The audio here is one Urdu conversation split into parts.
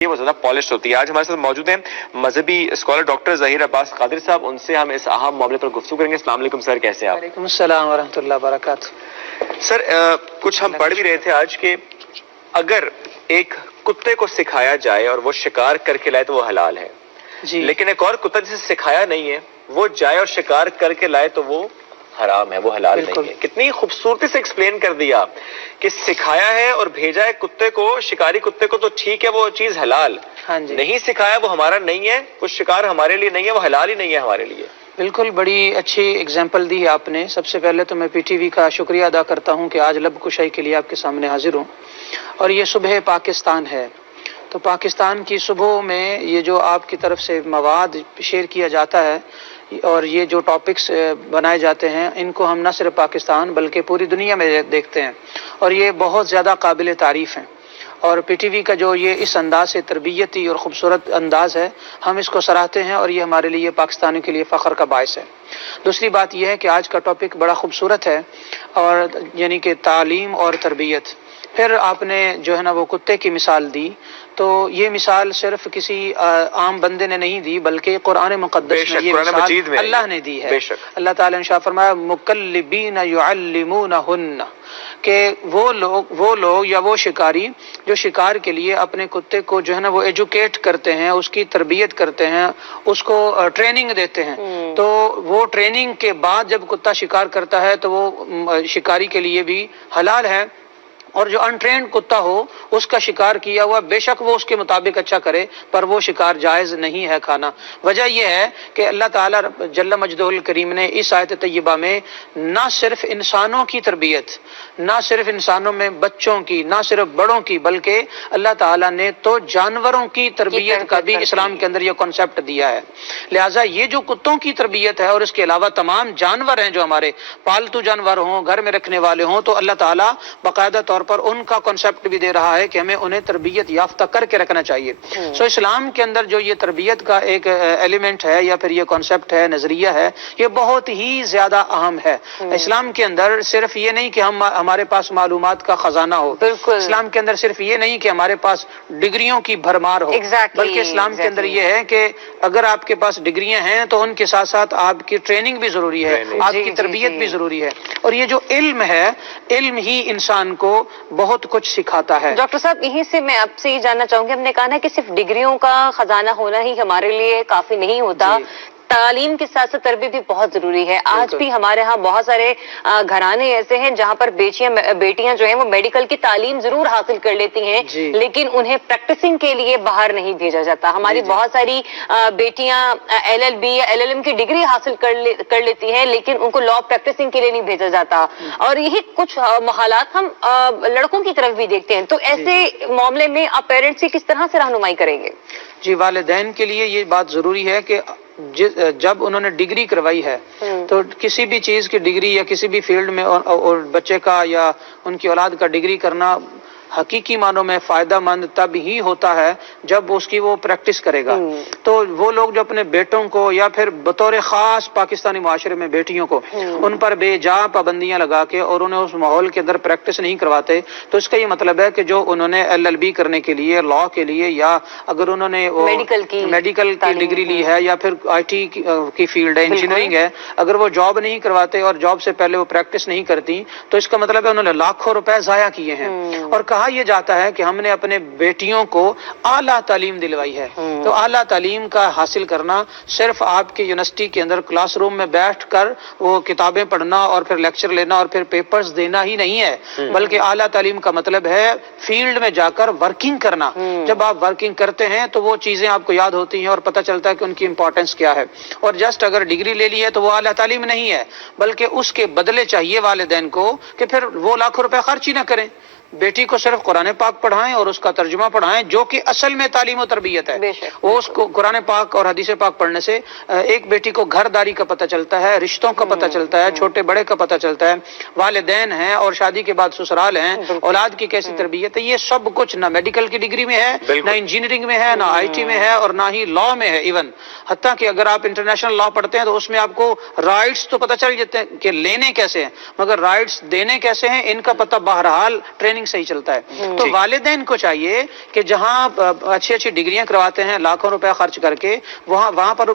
یہ وہ زیادہ پالش ہوتی ہے. آج ہمارے ساتھ موجود ہیں مذہبی اسکالر ڈاکٹر ظہیر عباس قادری صاحب. ان سے ہم اس اہم معاملے پر گفتگو کریں گے. السلام علیکم سر, کیسے ہیں آپ؟ وعلیکم السلام ورحمۃ اللہ وبرکاتہ. سر کچھ ہم پڑھ بھی رہے تھے آج کہ اگر ایک کتے کو سکھایا جائے اور وہ شکار کر کے لائے تو وہ حلال ہے جی, لیکن ایک اور کتا جسے سکھایا نہیں ہے وہ جائے اور شکار کر کے لائے تو وہ حرام ہے, وہ حلال بالکل. نہیں ہے. کتنی خوبصورتی سے ایکسپلین کر دیا کہ سکھایا ہے اور بھیجا ہے کتے کو, شکاری کتے کو, تو ٹھیک ہے وہ چیز حلال. ہاں جی, نہیں سکھایا وہ ہمارا نہیں ہے, وہ شکار ہمارے لیے نہیں ہے, وہ حلال ہی نہیں ہے ہمارے لیے. بالکل بڑی اچھی اگزامپل دی ہے آپ نے. سب سے پہلے تو میں پی ٹی وی کا شکریہ ادا کرتا ہوں کہ آج لب کشائی کے لیے آپ کے سامنے حاضر ہوں. اور یہ صبح پاکستان ہے, تو پاکستان کی صبح میں یہ جو آپ کی طرف سے مواد شیئر کیا جاتا ہے اور یہ جو ٹاپکس بنائے جاتے ہیں, ان کو ہم نہ صرف پاکستان بلکہ پوری دنیا میں دیکھتے ہیں اور یہ بہت زیادہ قابل تعریف ہیں. اور پی ٹی وی کا جو یہ اس انداز سے تربیتی اور خوبصورت انداز ہے, ہم اس کو سراہتے ہیں اور یہ ہمارے لیے پاکستانیوں کے لیے فخر کا باعث ہے. دوسری بات یہ ہے کہ آج کا ٹاپک بڑا خوبصورت ہے, اور یعنی کہ تعلیم اور تربیت. پھر آپ نے جو ہے نا وہ کتے کی مثال دی, تو یہ مثال صرف کسی عام بندے نے نہیں دی بلکہ قرآن مقدس میں یہ مثال اللہ نے دی ہے. اللہ تعالیٰ نے شاہ فرمایا مکلبین یعلمونہن, کہ وہ لوگ یا وہ شکاری جو شکار کے لیے اپنے کتے کو جو ہے نا وہ ایجوکیٹ کرتے ہیں, اس کی تربیت کرتے ہیں, اس کو ٹریننگ دیتے ہیں. تو وہ ٹریننگ کے بعد جب کتا شکار کرتا ہے تو وہ شکاری کے لیے بھی حلال ہے. اور جو انٹرینڈ کتا ہو اس کا شکار کیا ہوا بے شک وہ اس کے مطابق اچھا کرے, پر وہ شکار جائز نہیں ہے کھانا. وجہ یہ ہے کہ اللہ تعالیٰ جل مجدہ الکریم نے اس آیت طیبہ میں نہ صرف انسانوں کی تربیت, نہ صرف انسانوں میں بچوں کی, نہ صرف بڑوں کی, بلکہ اللہ تعالیٰ نے تو جانوروں کی تربیت کا بھی اسلام کے اندر یہ کانسیپٹ دیا ہے. لہٰذا یہ جو کتوں کی تربیت ہے اور اس کے علاوہ تمام جانور ہیں جو ہمارے پالتو جانور ہوں, گھر میں رکھنے والے ہوں, تو اللہ تعالیٰ باقاعدہ طور پر ان کا کانسیپٹ بھی دے رہا ہے کہ ہمیں انہیں تربیت یافتہ کر کے رکھنا چاہیے. سو اسلام کے اندر جو یہ تربیت کا ایک ایلیمنٹ ہے یا پھر یہ کانسیپٹ ہے, نظریہ ہے, یہ بہت ہی زیادہ اہم ہے. اسلام کے اندر صرف یہ نہیں کہ ہمارے پاس معلومات کا خزانہ ہو, اسلام کے اندر صرف یہ نہیں کہ ہمارے پاس ڈگریوں کی بھرمار ہو, بلکہ اسلام کے اندر یہ ہے کہ اگر آپ کے پاس ڈگریاں ہیں تو ان کے ساتھ ساتھ آپ کی ٹریننگ بھی ضروری ہے, آپ کی تربیت بھی ضروری ہے. اور یہ جو علم ہے, علم ہی انسان کو بہت کچھ سکھاتا ہے. ڈاکٹر صاحب یہیں سے میں آپ سے یہ جاننا چاہوں گی, ہم نے کہا نا کہ صرف ڈگریوں کا خزانہ ہونا ہی ہمارے لیے کافی نہیں ہوتا, تعلیم کے ساتھ ساتھ تربیت بھی بہت ضروری ہے. آج بھی ہمارے ہاں بہت سارے گھرانے ایسے ہیں جہاں پر بیٹیاں جو ہیں وہ میڈیکل کی تعلیم ضرور حاصل کر لیتی ہیں, لیکن انہیں پریکٹسنگ کے لیے باہر نہیں بھیجا جاتا. ہماری بہت ساری بیٹیاں ایل ایل بی یا ایل ایل ایم کی ڈگری حاصل کر لیتی ہیں, لیکن ان کو لا پریکٹسنگ کے لیے نہیں بھیجا جاتا. اور یہی کچھ حالات ہم لڑکوں کی طرف بھی دیکھتے ہیں. تو ایسے معاملے میں آپ پیرنٹس کی کس طرح سے رہنمائی کریں گے؟ جی, والدین کے لیے یہ بات ضروری ہے کہ جب انہوں نے ڈگری کروائی ہے تو کسی بھی چیز کی ڈگری یا کسی بھی فیلڈ میں اور بچے کا یا ان کی اولاد کا ڈگری کرنا حقیقی معنوں میں فائدہ مند تب ہی ہوتا ہے جب اس کی وہ پریکٹس کرے گا. تو وہ لوگ جو اپنے بیٹوں کو یا پھر بطور خاص پاکستانی معاشرے میں بیٹیوں کو ان پر بے جا پابندیاں لگا کے اور انہیں اس ماحول کے اندر پریکٹس نہیں کرواتے, تو اس کا یہ مطلب ہے کہ جو انہوں نے ایل ایل بی کرنے کے لیے, لا کے لیے, یا اگر انہوں نے میڈیکل کی ڈگری لی ہے یا پھر آئی ٹی کی فیلڈ ہے, انجینئرنگ ہے, اگر وہ جاب نہیں کرواتے اور جاب سے پہلے وہ پریکٹس نہیں کرتی تو اس کا مطلب ہے انہوں نے لاکھوں روپے ضائع کیے ہیں. اور کہا یہ جاتا ہے کہ ہم نے اپنے بیٹیوں کو اعلیٰ تعلیم دلوائی ہے. تو اعلیٰ تعلیم کا حاصل کرنا صرف آپ کے یونیورسٹی کے اندر کلاس روم میں بیٹھ کر وہ کتابیں پڑھنا اور پھر لیکچر لینا اور پھر پیپرز دینا ہی نہیں ہے, بلکہ اعلیٰ تعلیم کا مطلب ہے فیلڈ میں جا کر ورکنگ کرنا. جب آپ ورکنگ کرتے ہیں تو وہ چیزیں آپ کو یاد ہوتی ہیں اور پتہ چلتا ہے کہ ان کی امپورٹنس کیا ہے. اور جسٹ اگر ڈگری لے لی ہے تو وہ اعلیٰ تعلیم نہیں ہے, بلکہ اس کے بدلے چاہیے والدین کو کہ پھر وہ لاکھوں روپے خرچ ہی نہ کریں, بیٹی کو صرف قرآن پاک پڑھائیں اور اس کا ترجمہ پڑھائیں, جو کہ اصل میں تعلیم و تربیت ہے. وہ اس کو قرآن پاک اور حدیث پاک پڑھنے سے ایک بیٹی کو گھر داری کا پتہ چلتا ہے, رشتوں کا پتہ چلتا ہے, چھوٹے بڑے کا پتہ چلتا ہے, والدین ہیں اور شادی کے بعد سسرال ہیں, اولاد کی کیسی تربیت ہے. یہ سب کچھ نہ میڈیکل کی ڈگری میں ہے, نہ انجینئرنگ میں ہے, نہ آئی ٹی میں ہے, اور نہ ہی لا میں ہے. ایون حتیٰ کہ اگر آپ انٹرنیشنل لا پڑھتے ہیں تو اس میں آپ کو رائٹس تو پتہ چل جاتے ہیں کہ لینے کیسے ہیں, مگر رائٹس دینے کیسے ہیں ان کا پتہ بہرحال ٹریننگ والدین صحیح چلتا ہے. تو والدین کو چاہیے کہ جہاں اچھی اچھی ڈگریاں کرواتے ہیں لاکھوں روپے خرچ کر کے، وہاں پر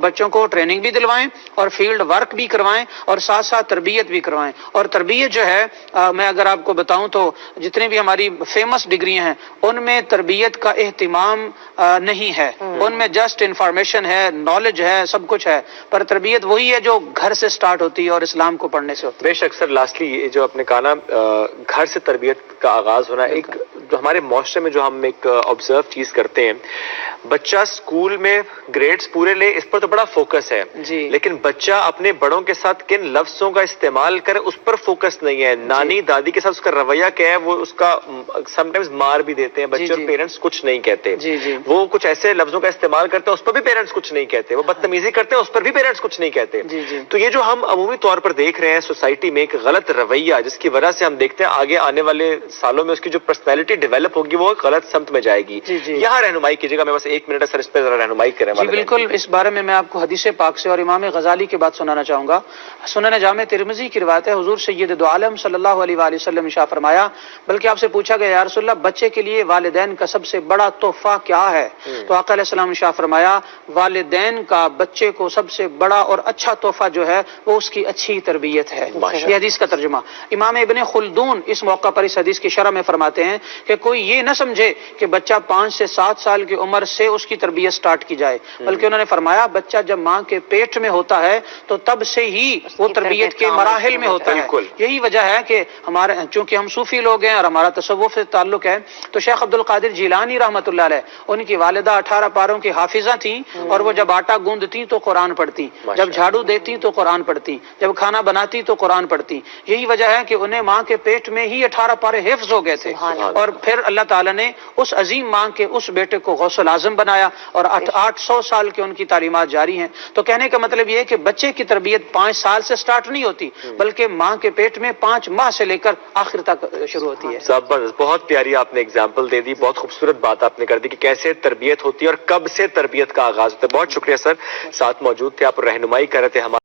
بچوں کو ٹریننگ بھی دلوائیں اور فیلڈ ورک بھی کروائیں اور ساتھ ساتھ تربیت بھی کروائیں. اور تربیت جو ہے میں اگر آپ کو بتاؤں تو جتنے بھی ہماری فیمس ڈگریاں ہیں ان میں تربیت کا اہتمام نہیں ہے. ان میں جسٹ انفارمیشن ہے، نالج ہے، سب کچھ ہے، پر تربیت وہی ہے جو گھر سے سٹارٹ ہوتی ہے اور اسلام کو پڑھنے سے ہوتی ہے. بے شک سر، لاسٹلی جو آپ نے کہا نا گھر سے تربیت کا آغاز ہونا، ایک جو ہمارے معاشرے میں جو ہم ایک آبزرو چیز کرتے ہیں، بچہ اسکول میں گریڈز پورے لے اس پر تو بڑا فوکس ہے جی. لیکن بچہ اپنے بڑوں کے ساتھ کن لفظوں کا استعمال کرے اس پر فوکس نہیں ہے. نانی دادی کے ساتھ اس کا رویہ کیا ہے، وہ اس کا سم ٹائمز مار بھی دیتے ہیں بچے اور پیرنٹس کچھ نہیں کہتے. وہ کچھ ایسے لفظوں کا استعمال کرتے ہیں اس پر بھی پیرنٹس کچھ نہیں کہتے، وہ بدتمیزی کرتے ہیں اس پر بھی پیرنٹس کچھ نہیں کہتے. تو یہ جو ہم عمومی طور پر دیکھ رہے ہیں سوسائٹی میں ایک غلط رویہ، جس کی وجہ سے ہم دیکھتے ہیں آگے آنے والے سالوں میں اس کی جو پرسنالٹی ڈیولپ ہوگی وہ غلط سمت میں جائے گی. یہاں رہنمائی کیجیے گا، میں بس 1 منٹ ہے سر، اس پہ ذرا رہنمائی کریں. جی بالکل، اس بارے میں آپ کو حدیث پاک سے اور امام غزالی کی بات سنانا چاہوں گا. سنن جامع ترمذی کی روایت ہے، حضور سید دو عالم صلی اللہ علیہ وآلہ وسلم نے فرمایا، بلکہ آپ سے پوچھا گیا یا رسول اللہ بچے کے لیے والدین کا سب سے بڑا تحفہ کیا ہے؟ تو آقا علیہ السلام نے فرمایا والدین کا بچے کو سب سے بڑا اور اچھا تحفہ جو ہے وہ اس کی اچھی تربیت ہے. یہ حدیث کا ترجمہ. امام ابن خلدون اس موقع پر اس حدیث کی شرح میں فرماتے ہیں کہ کوئی یہ نہ سمجھے کہ بچہ 5 سے 7 سال کی عمر سے اس کی تربیت سٹارٹ کی جائے، بلکہ انہوں نے فرمایا بچہ جب ماں کے پیٹ میں ہوتا ہے تو تب سے ہی وہ تربیت کے مراحل میں ہوتا ہے. یہی وجہ ہے کہ ہمارے چونکہ ہم صوفی لوگ ہیں اور ہمارا تصوف سے تعلق ہے، تو شیخ عبد القادر جیلانی رحمۃ اللہ علیہ، ان کی والدہ 18 پاروں کی حافظہ تھیں اور وہ جب آٹا گوندتی تو قرآن پڑھتی، جب جھاڑو دیتی تو قرآن پڑھتی، جب کھانا بناتی تو قرآن پڑھتی. یہی وجہ ہے کہ انہیں ماں کے پیٹ میں ہی 18 پارے حفظ ہو گئے تھے. اور پھر اللہ تعالیٰ نے اس عظیم ماں کے اس بیٹے کو غوث الاعظم بنایا اور 800 سال کے ان کی تعلیمات جاری ہیں. تو کہنے کا مطلب یہ ہے کہ بچے کی تربیت 5 سال سے سٹارٹ نہیں ہوتی، بلکہ ماں کے پیٹ میں 5 ماہ سے لے کر آخر تک شروع ہوتی ہے. زبردست، بہت پیاری آپ نے اگزامپل دے دی، بہت خوبصورت بات آپ نے کر دی کہ کیسے تربیت ہوتی ہے اور کب سے تربیت کا آغاز ہوتا ہے. بہت شکریہ سر، ساتھ موجود تھے آپ، رہنمائی کر رہے تھے ہمارے